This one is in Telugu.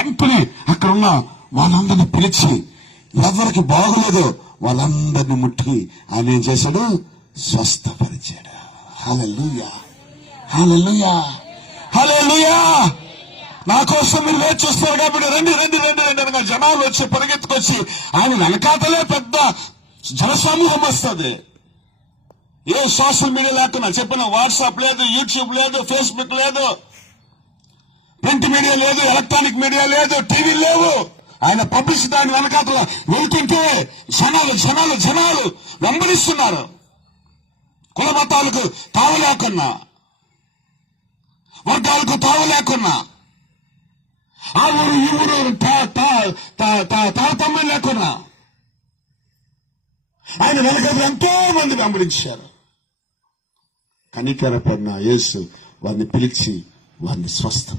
వెంటనే అక్కడ ఉన్న వాళ్ళందరినీ పిలిచి ఎవరికి బాగోలేదో వాళ్ళందరినీ ముట్టి ఆయన ఏం చేశాడు? స్వస్థపరిచాడు. హల్లెలూయా, హల్లెలూయా, హల్లెలూయా. నా కోసం మీరు వేచి చూస్తారు కాబట్టి రండి రండి రండి రండి అనగా జనాలు వచ్చి పరిగెత్తుకొచ్చి ఆయన వెనకాతలే పెద్ద జనసమూహం వస్తుంది. ఏ సోషల్ మీడియా లేకున్నా చెప్పిన, వాట్సాప్ లేదు, యూట్యూబ్ లేదు, ఫేస్బుక్ లేదు, ప్రింట్ మీడియా లేదు, ఎలక్ట్రానిక్ మీడియా లేదు, టీవీ లేవు. ఆయన పబ్లిసిటీ ఆయన వెనకాతల వెళ్తుంటే జనాలు జనాలు జనాలు వెంబడిస్తున్నారు. కుల మతాలకు తావు లేకున్నా, వర్గాలకు తావు లేకున్నా, ఆ ఊరు ఈ ఊరు తారతమ్యం లేకున్నా ఆయన వెనకాల ఎంతో మంది వెంబడించారు. కనికరపడిన యేసు వారిని పిలిచి వారిని స్వస్థ